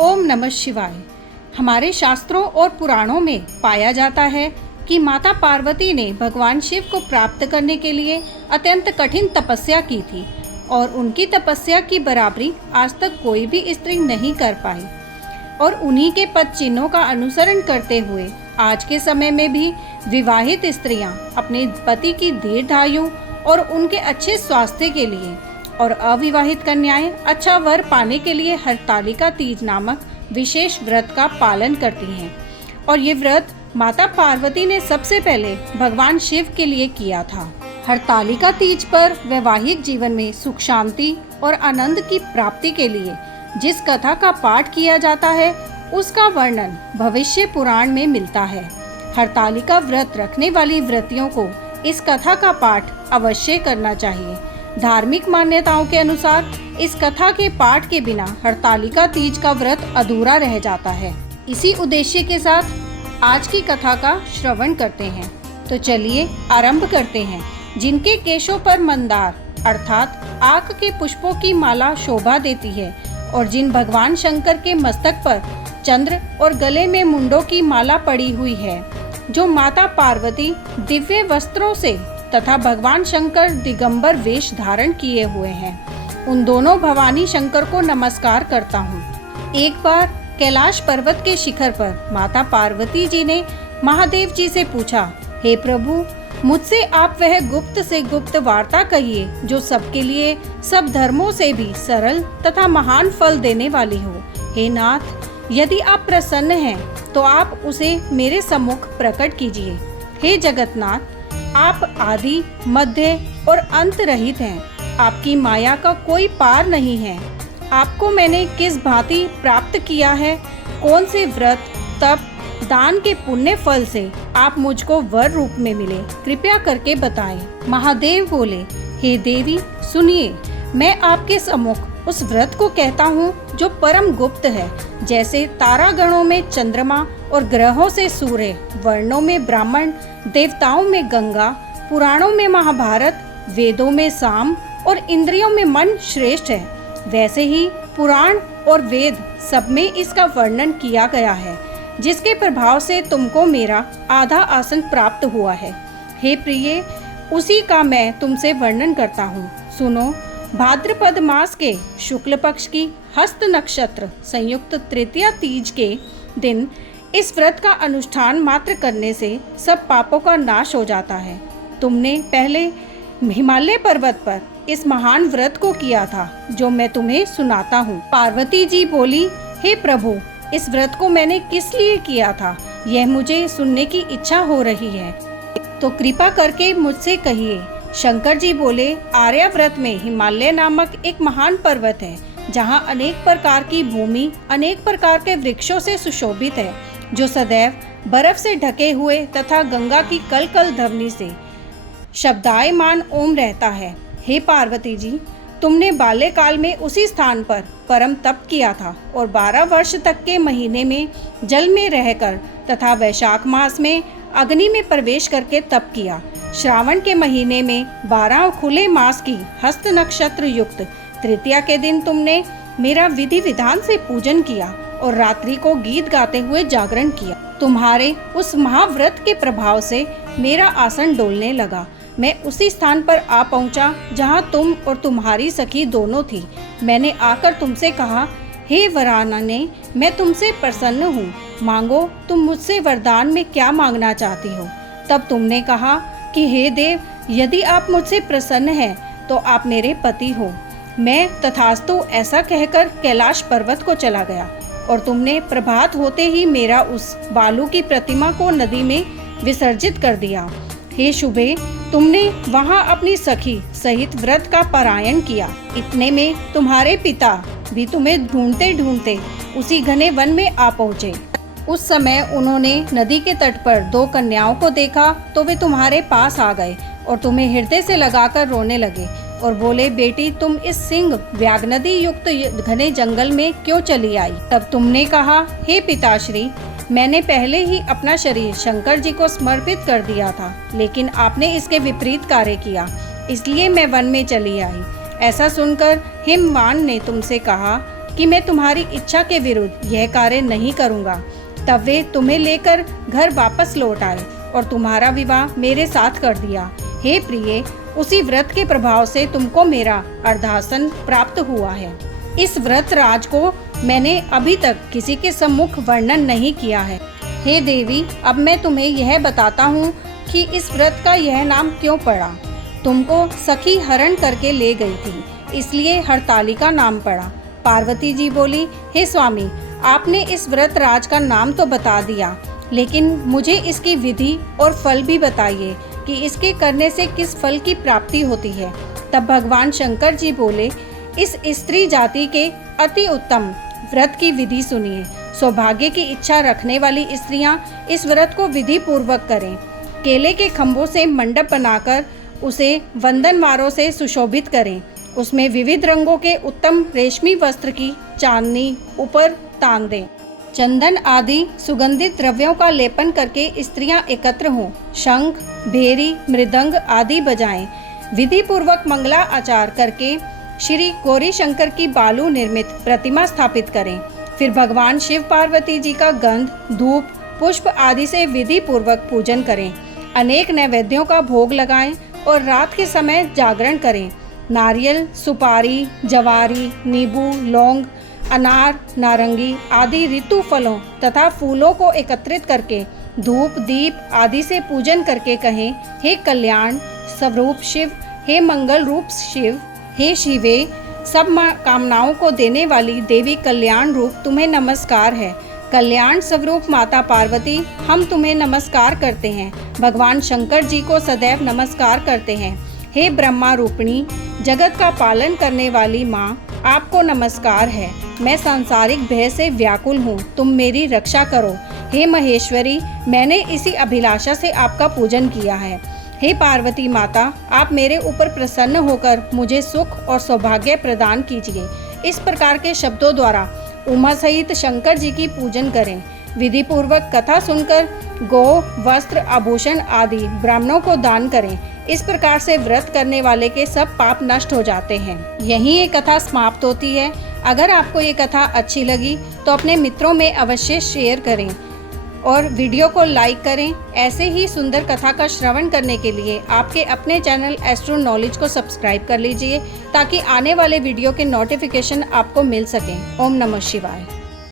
ओम नमः शिवाय। हमारे शास्त्रों और पुराणों में पाया जाता है कि माता पार्वती ने भगवान शिव को प्राप्त करने के लिए अत्यंत कठिन तपस्या की थी और उनकी तपस्या की बराबरी आज तक कोई भी स्त्री नहीं कर पाई। और उन्हीं के पद चिन्हों का अनुसरण करते हुए आज के समय में भी विवाहित स्त्रियां अपने पति की दीर्घायु और उनके अच्छे स्वास्थ्य के लिए और अविवाहित कन्याएं अच्छा वर पाने के लिए हरतालिका तीज नामक विशेष व्रत का पालन करती हैं। और ये व्रत माता पार्वती ने सबसे पहले भगवान शिव के लिए किया था। हरतालिका तीज पर वैवाहिक जीवन में सुख शांति और आनंद की प्राप्ति के लिए जिस कथा का पाठ किया जाता है उसका वर्णन भविष्य पुराण में मिलता है। हरतालिका व्रत रखने वाली व्रतियों को इस कथा का पाठ अवश्य करना चाहिए। धार्मिक मान्यताओं के अनुसार इस कथा के पाठ के बिना हरतालिका तीज का व्रत अधूरा रह जाता है। इसी उद्देश्य के साथ आज की कथा का श्रवण करते हैं। तो चलिए आरंभ करते हैं। जिनके केशों पर मंदार अर्थात आक के पुष्पों की माला शोभा देती है और जिन भगवान शंकर के मस्तक पर चंद्र और गले में मुंडों की माला पड़ी हुई है, जो माता पार्वती दिव्य वस्त्रों से तथा भगवान शंकर दिगंबर वेश धारण किए हुए हैं, उन दोनों भवानी शंकर को नमस्कार करता हूँ। एक बार कैलाश पर्वत के शिखर पर माता पार्वती जी ने महादेव जी से पूछा, हे प्रभु, मुझसे आप वह गुप्त से गुप्त वार्ता कहिए जो सबके लिए सब धर्मों से भी सरल तथा महान फल देने वाली हो। हे नाथ, यदि आप प्रसन्न हैं तो आप उसे मेरे सम्मुख प्रकट कीजिए। हे जगन्नाथ, आप आदि मध्य और अंत रहित हैं। आपकी माया का कोई पार नहीं है। आपको मैंने किस भांति प्राप्त किया है, कौन से व्रत तप दान के पुण्य फल से आप मुझको वर रूप में मिले, कृपया करके बताएं। महादेव बोले, हे देवी सुनिए, मैं आपके सम्मुख उस व्रत को कहता हूँ जो परम गुप्त है। जैसे तारागणों में चंद्रमा और ग्रहों से सूर्य, वर्णों में ब्राह्मण, देवताओं में गंगा, पुराणों में महाभारत, वेदों में साम और इंद्रियों में मन श्रेष्ठ है, वैसे ही पुराण और वेद सब में इसका वर्णन किया गया है, जिसके प्रभाव से तुमको मेरा आधा आसन प्राप्त हुआ है। हे प्रिय, उसी का मैं तुमसे वर्णन करता हूँ। सुनो, भाद्रपद मास के शुक्ल पक्ष की हस्त नक्षत्र संयुक्त तृतीया तीज के दिन इस व्रत का अनुष्ठान मात्र करने से सब पापों का नाश हो जाता है। तुमने पहले हिमालय पर्वत पर इस महान व्रत को किया था, जो मैं तुम्हें सुनाता हूँ। पार्वती जी बोली, हे प्रभु, इस व्रत को मैंने किस लिए किया था, यह मुझे सुनने की इच्छा हो रही है, तो कृपा करके मुझसे कहिए। शंकर जी बोले, आर्याव्रत में हिमालय नामक एक महान पर्वत है, जहाँ अनेक प्रकार की भूमि अनेक प्रकार के वृक्षों से सुशोभित है, जो सदैव बर्फ से ढके हुए तथा गंगा की कल कल ध्वनि से शब्दायमान ओम रहता है। हे पार्वती जी, तुमने बाल्यकाल में उसी स्थान पर परम तप किया था और 12 वर्ष तक के महीने में जल में रहकर तथा वैशाख मास में अग्नि में प्रवेश करके तप किया। श्रावण के महीने में 12 खुले मास की हस्त नक्षत्र युक्त तृतीया के दिन तुमने मेरा विधि विधान से पूजन किया और रात्रि को गीत गाते हुए जागरण किया। तुम्हारे उस महाव्रत के प्रभाव से मेरा आसन डोलने लगा। मैं उसी स्थान पर आ पहुंचा जहां तुम और तुम्हारी सखी दोनों थी। मैंने आकर तुमसे कहा, हे वरानने, मैं तुमसे प्रसन्न हूँ, मांगो तुम मुझसे वरदान में क्या मांगना चाहती हो। तब तुमने कहा कि हे देव, यदि आप मुझसे प्रसन्न हैं तो आप मेरे पति हो। मैं तथास्तु ऐसा कहकर कैलाश पर्वत को चला गया और तुमने प्रभात होते ही मेरा उस बालू की प्रतिमा को नदी में विसर्जित कर दिया। हे शुभे, तुमने वहां अपनी सखी सहित व्रत का पारायण किया। इतने में तुम्हारे पिता भी तुम्हें ढूंढते ढूंढते उसी घने वन में आ पहुँचे। उस समय उन्होंने नदी के तट पर 2 कन्याओं को देखा तो वे तुम्हारे पास आ गए और तुम्हें हृदय से लगाकर रोने लगे और बोले, बेटी, तुम इस सिंह व्याघ्नदी युक्त घने जंगल में क्यों चली आई। तब तुमने कहा, हे पिताश्री, मैंने पहले ही अपना शरीर शंकर जी को समर्पित कर दिया था, लेकिन आपने इसके विपरीत कार्य किया, इसलिए मैं वन में चली आई। ऐसा सुनकर हिमवान ने तुमसे कहा, कि मैं तुम्हारी इच्छा के विरुद्ध यह कार्य नहीं करूँगा, तब वे तुम्हें लेकर घर वापस लौट आए और तुम्हारा विवाह मेरे साथ कर दिया। हे प्रिय, उसी व्रत के प्रभाव से तुमको मेरा अर्धासन प्राप्त हुआ है। इस व्रत राज को मैंने अभी तक किसी के सम्मुख वर्णन नहीं किया है। हे देवी, अब मैं तुम्हें यह बताता हूँ कि इस व्रत का यह नाम क्यों पड़ा। तुमको सखी हरण करके ले गई थी, इसलिए हरतालिका नाम पड़ा। पार्वती जी बोली, हे स्वामी, आपने इस व्रत राज का नाम तो बता दिया, लेकिन मुझे इसकी विधि और फल भी बताइए कि इसके करने से किस फल की प्राप्ति होती है। तब भगवान शंकर जी बोले, इस स्त्री जाति के अति उत्तम व्रत की विधि सुनिए। सौभाग्य की इच्छा रखने वाली स्त्रियां इस व्रत को विधि पूर्वक करें। केले के खम्भों से मंडप बनाकर उसे वंदनवारों से सुशोभित करें। उसमें विविध रंगों के उत्तम रेशमी वस्त्र की चांदनी ऊपर तान दें। चंदन आदि सुगंधित द्रव्यों का लेपन करके स्त्रियां एकत्र हों। शंख, भेरी, मृदंग आदि बजाएं। विधि पूर्वक मंगला आचार करके श्री गौरी शंकर की बालू निर्मित प्रतिमा स्थापित करें। फिर भगवान शिव पार्वती जी का गंध, धूप, पुष्प आदि से विधि पूर्वक पूजन करें। अनेक नैवेद्यों का भोग लगाएं और रात के समय जागरण करें। नारियल, सुपारी, जवारी, नींबू, लौंग, अनार, नारंगी आदि ऋतु फलों तथा फूलों को एकत्रित करके धूप, दीप आदि से पूजन करके कहें, हे कल्याण स्वरूप शिव, हे मंगल रूप शिव, हे शिवे, सब कामनाओं को देने वाली देवी कल्याण रूप तुम्हें नमस्कार है। कल्याण स्वरूप माता पार्वती, हम तुम्हें नमस्कार करते हैं। भगवान शंकर जी को सदैव नमस्कार करते हैं। हे ब्रह्मा रूपिणी, जगत का पालन करने वाली माँ, आपको नमस्कार है। मैं सांसारिक भय से व्याकुल हूँ, तुम मेरी रक्षा करो। हे महेश्वरी, मैंने इसी अभिलाषा से आपका पूजन किया है। हे पार्वती माता, आप मेरे ऊपर प्रसन्न होकर मुझे सुख और सौभाग्य प्रदान कीजिए। इस प्रकार के शब्दों द्वारा उमा सहित शंकर जी की पूजन करें। विधि पूर्वक कथा सुनकर गो, वस्त्र, आभूषण आदि ब्राह्मणों को दान करें। इस प्रकार से व्रत करने वाले के सब पाप नष्ट हो जाते हैं। यहीं ये कथा समाप्त होती है। अगर आपको ये कथा अच्छी लगी तो अपने मित्रों में अवश्य शेयर करें और वीडियो को लाइक करें। ऐसे ही सुंदर कथा का श्रवण करने के लिए आपके अपने चैनल एस्ट्रो नॉलेज को सब्सक्राइब कर लीजिए, ताकि आने वाले वीडियो के नोटिफिकेशन आपको मिल सकें। ओम नमः शिवाय।